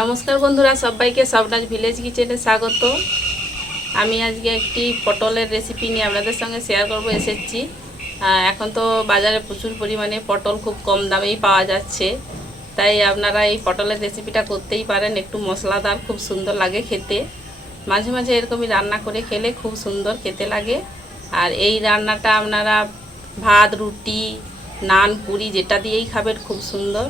নমস্কার বন্ধুরা, সবাইকে স্বপ্নাজ ভিলেজ কিচেনে স্বাগত। আমি আজকে একটি পটলের রেসিপি নিয়ে আপনাদের সঙ্গে শেয়ার করব এসেছি। এখন তো বাজারে প্রচুর পরিমাণে পটল খুব কম দামেই পাওয়া যাচ্ছে, তাই আপনারা এই পটলের রেসিপিটা করতেই পারেন। একটু মশলাদার, খুব সুন্দর লাগে খেতে। মাঝে মাঝে এরকমই রান্না করে খেলে খুব সুন্দর খেতে লাগে। আর এই রান্নাটা আপনারা ভাত, রুটি, নান, পুরি যেটা দিয়েই খাবেন, খুব সুন্দর।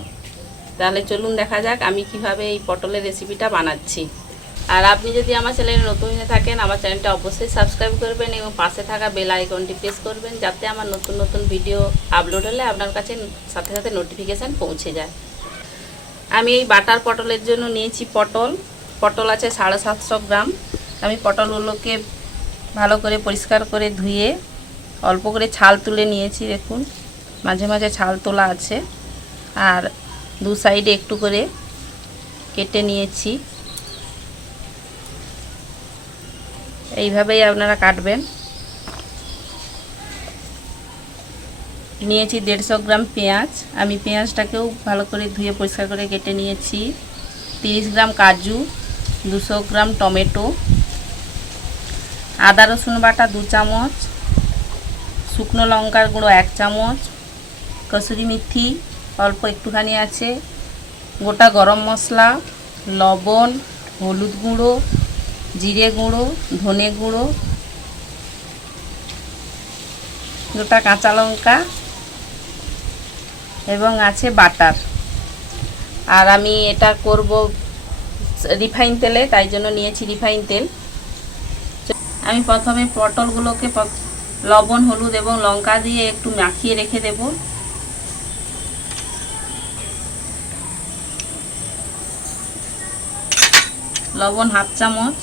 তাহলে চলুন দেখা যাক আমি কিভাবে এই পটলের রেসিপিটা বানাচ্ছি। আর আপনি যদি আমার চ্যানেলে নতুন হয়ে থাকেন, আমার চ্যানেলটা অবশ্যই সাবস্ক্রাইব করবেন এবং পাশে থাকা বেল আইকনটি প্রেস করবেন, যাতে আমার নতুন নতুন ভিডিও আপলোড হলে আপনার কাছে সাথে সাথে নোটিফিকেশান পৌঁছে যায়। আমি এই বাটার পটলের জন্য নিয়েছি পটল আছে 750 গ্রাম। আমি পটলগুলোকে ভালো করে পরিষ্কার করে ধুয়ে অল্প করে ছাল তুলে নিয়েছি। দেখুন, মাঝে মাঝে ছাল তোলা আছে। আর দু সাইডে একটু করে কেটে নিয়েছি। এইভাবেই আপনারা কাটবেন। নিয়েছি 150 গ্রাম পেঁয়াজ। আমি পেঁয়াজটাকেও ভালো করে ধুয়ে পরিষ্কার করে কেটে নিয়েছি। 30 গ্রাম কাজু, 200 গ্রাম টমেটো, আদা রসুন বাটা 2 চামচ, শুকনো লঙ্কার গুঁড়ো 1 চামচ, কসুরি মেথি অল্প একটুখানি আছে, গোটা গরম মশলা, লবণ, হলুদ গুঁড়ো, জিরে গুঁড়ো, ধনে গুঁড়ো, গোটা কাঁচা লঙ্কা এবং আছে বাটার। আর আমি এটা করব রিফাইন তেলে, তাই জন্য নিয়েছি রিফাইন তেল। আমি প্রথমে পটলগুলোকে লবণ, হলুদ এবং লঙ্কা দিয়ে একটু মাখিয়ে রেখে দেব। লবণ 1/2 চামচ,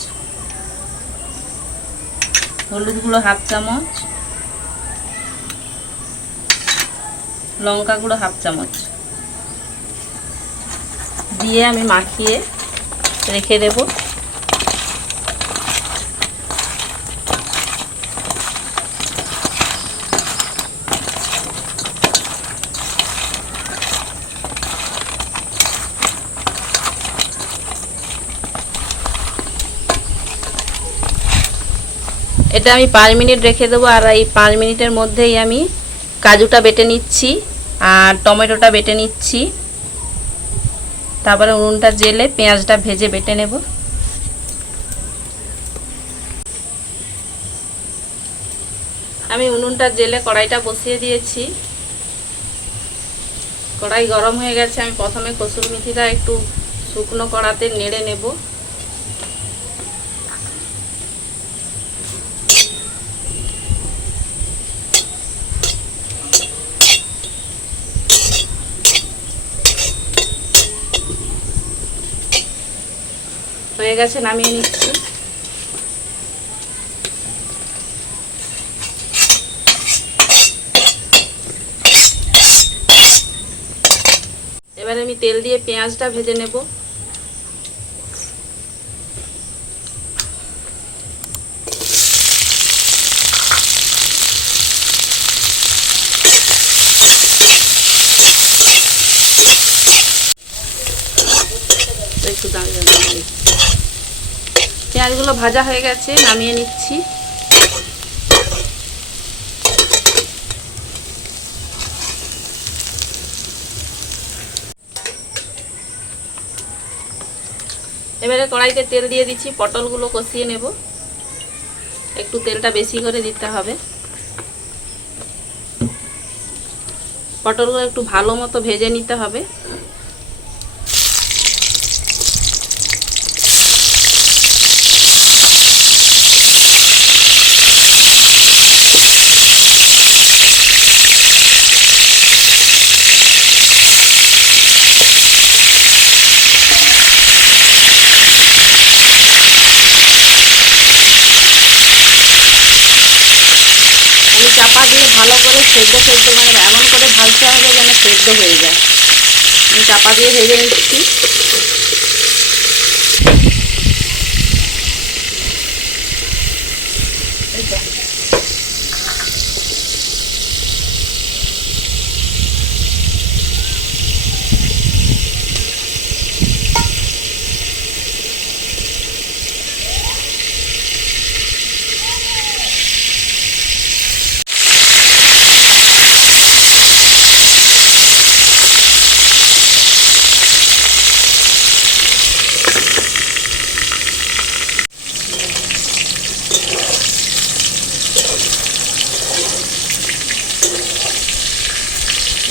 হলুদ গুঁড়ো 1/2 চামচ, লঙ্কা গুঁড়ো 1/2 চামচ দিয়ে আমি মাখিয়ে রেখে দেব। এটা আমি 5 মিনিট রেখে দেবো। আর এই 5 মিনিটের মধ্যেই আমি কাজুটা বেটে নিচ্ছি আর টমেটোটা বেটে নিচ্ছি। তারপরে উনুনটা জেলে পেঁয়াজটা ভেজে বেটে নেব। আমি উনুনটা জেলে কড়াইটা বসিয়ে দিয়েছি। কড়াই গরম হয়ে গেছে। আমি প্রথমে কসুরি মেথিটা একটু শুকনো কড়াতে নেড়ে নেব। হয়ে গেছে, নামিয়ে নিচ্ছি। এবারে আমি তেল দিয়ে পেঁয়াজটা ভেজে নেব। একটু দাঁড়িয়ে পেঁয়াজগুলো ভাজা হয়ে গেছে, নামিয়ে নিচ্ছি। এবারে কড়াইতে তেল দিয়ে দিচ্ছি, পটলগুলো কষিয়ে নেব। একটু তেলটা বেশি করে দিতে হবে। পটলগুলো একটু ভালো মতো ভেজে নিতে হবে। চাপা দিয়ে ভালো করে সেদ্ধ মানে এমন করে ভাজতে হবে যেন সেদ্ধ হয়ে যায়। আমি চাপা দিয়ে ভেজে নিচ্ছি।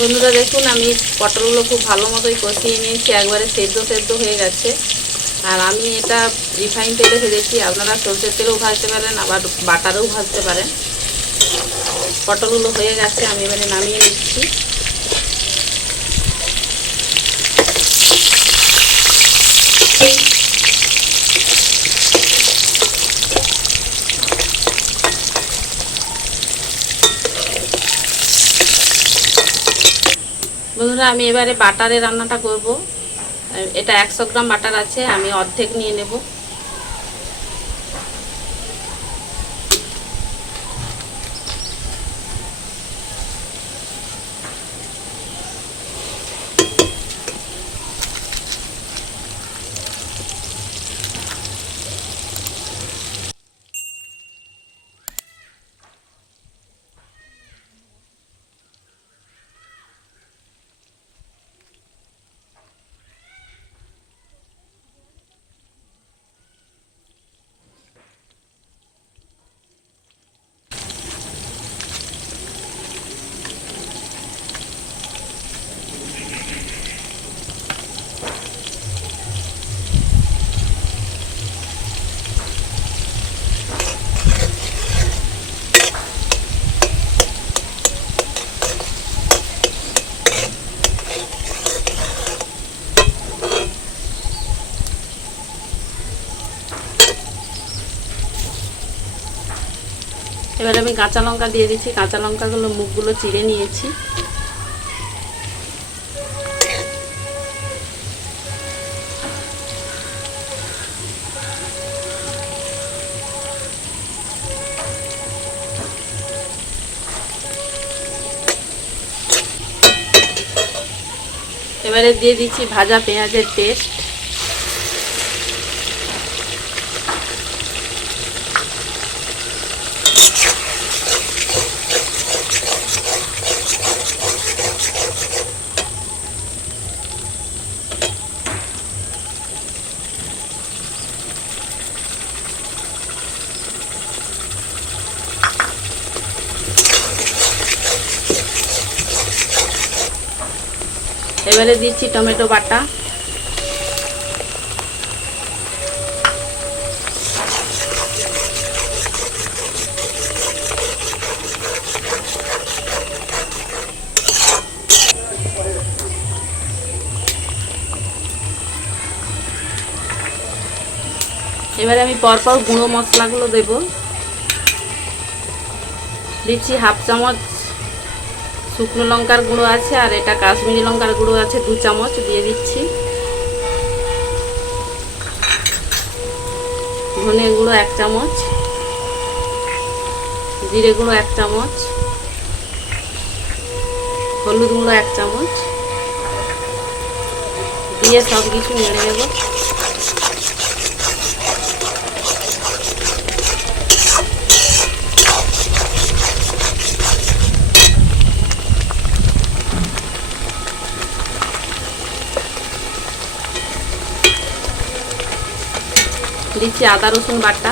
বন্ধুরা দেখুন, আমি পটলগুলো খুব ভালো মতোই কষিয়ে নিয়েছি, একবারে সেদ্ধ সেদ্ধ হয়ে গেছে। আর আমি এটা রিফাইন তেলে ভেজেছি, আপনারা সরষের তেলেও ভাজতে পারেন, আবার বাটারেও ভাজতে পারেন। পটলগুলো হয়ে গেছে, আমি এবারে নামিয়ে নিচ্ছি। বন্ধুরা আমি এবারে বাটারে রান্নাটা করব। এটা 100 গ্রাম বাটার আছে, আমি অর্ধেক নিয়ে নেব। এবারে আমি কাঁচা লঙ্কা দিয়ে দিচ্ছি। কাঁচা লঙ্কাগুলো মুখগুলো চিড়ে নিয়েছি। এবারে দিয়ে দিচ্ছি ভাজা পেঁয়াজের পেস্ট। এবারে দিচ্ছি টমেটো বাটা। এবারে আমি পরপর গুঁড়ো মশলাগুলো দেব। দিচ্ছি হাফ চামচ শুকনো লঙ্কার গুঁড়ো আছে, আর এটা কাশ্মীরি লঙ্কার গুঁড়ো আছে 2 চামচ দিয়ে দিচ্ছি। ধনে গুঁড়ো 1 চামচ, জিরে গুঁড়ো 1 চামচ, হলুদ গুঁড়ো 1 চামচ দিয়ে সব কিছু নেড়ে নেব। দিচ্ছি আদা রসুন বাটা।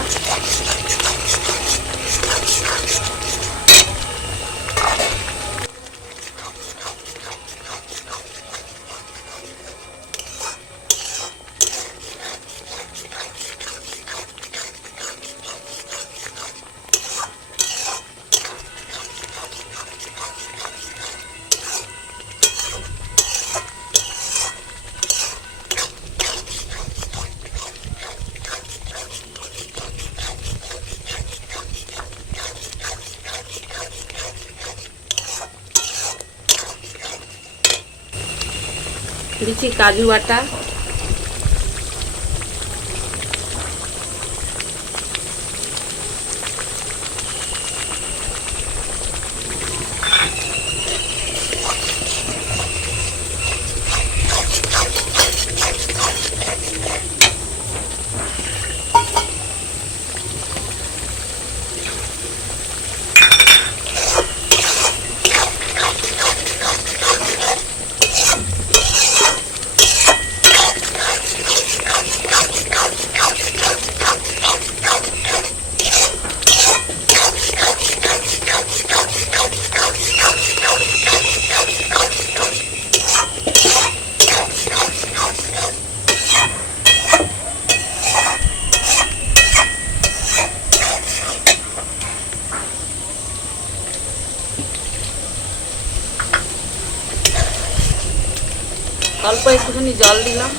দিচ্ছি কাজু বাটা। অল্প একটুখানি জল দিলাম।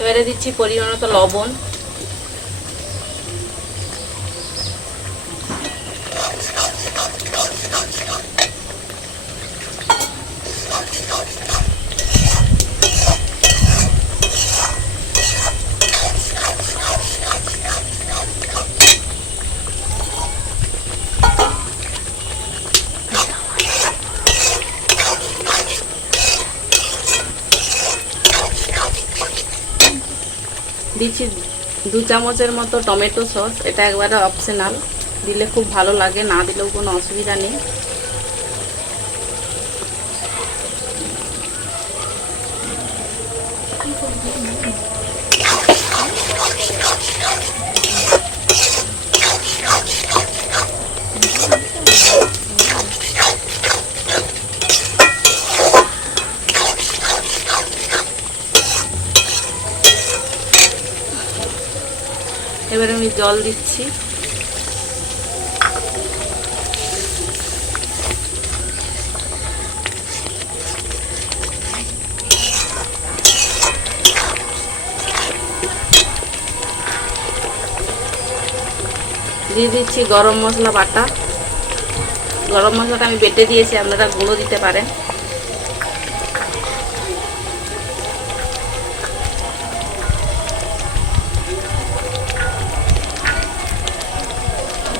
এবারে দিচ্ছি পরিমাণ মতো লবণ, দিচ্ছি 2 চামচের মতো টমেটো সস। এটা একবারে অপশনাল, দিলে খুব ভালো লাগে, না দিলেও কোনো অসুবিধা নেই। এবারে আমি জল দিচ্ছি। দিয়ে দিচ্ছি গরম মশলা বাটা। গরম মশলাটা আমি বেটে দিয়েছি, আপনারা গুঁড়ো দিতে পারেন।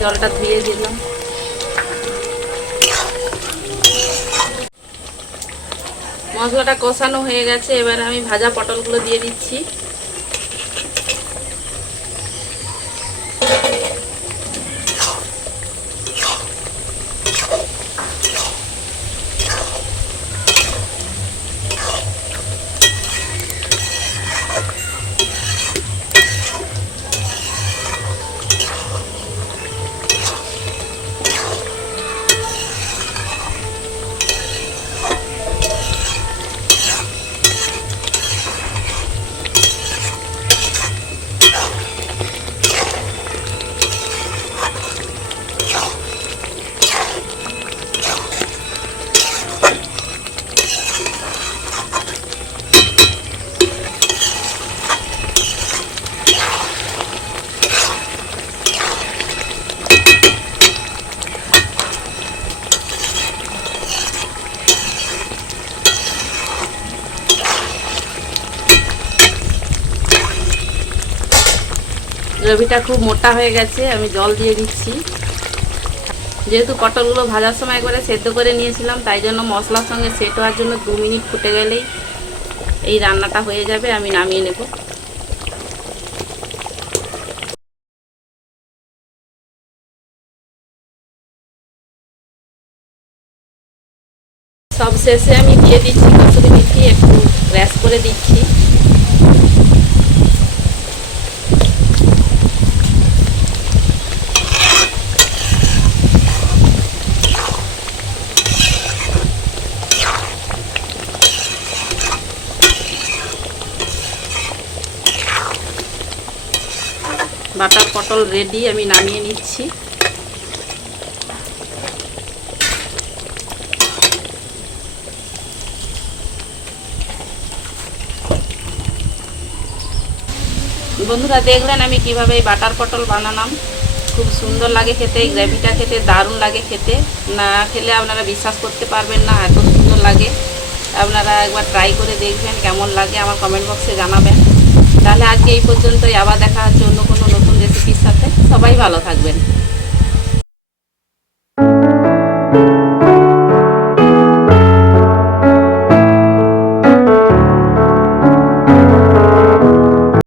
জলটা ধুয়ে দিলাম। মশলাটা কষানো হয়ে গেছে, এবার আমি ভাজা পটলগুলো দিয়ে দিচ্ছি। গ্রেভিটা খুব মোটা হয়ে গেছে, আমি জল দিয়ে দিচ্ছি। যেহেতু পটলগুলো ভাজার সময় একবারে সেদ্ধ করে নিয়েছিলাম, তাই জন্য মশলার সঙ্গে সেট হওয়ার জন্য 2 মিনিট ফুটে গেলেই এই রান্নাটা হয়ে যাবে। আমি নামিয়ে নেব। সব শেষে আমি দিয়ে দিচ্ছি কসুরি মেথি, একটু ক্র্যাশ করে দিচ্ছি। বাটার পটল রেডি, আমি নামিয়ে নিচ্ছি। বন্ধুরা দেখলেন আমি কিভাবে এই বাটার পটল বানালাম। খুব সুন্দর লাগে খেতে, এই গ্রেভিটা খেতে দারুণ লাগে খেতে। না খেলে আপনারা বিশ্বাস করতে পারবেন না, এত সুন্দর লাগে। আপনারা একবার ট্রাই করে দেখবেন কেমন লাগে, আমার কমেন্ট বক্সে জানাবেন। তাহলে আজকে এই পর্যন্তই, আবার দেখা হচ্ছে অন্য কোনো নতুন রেসিপির সাথে। সবাই ভালো থাকবেন।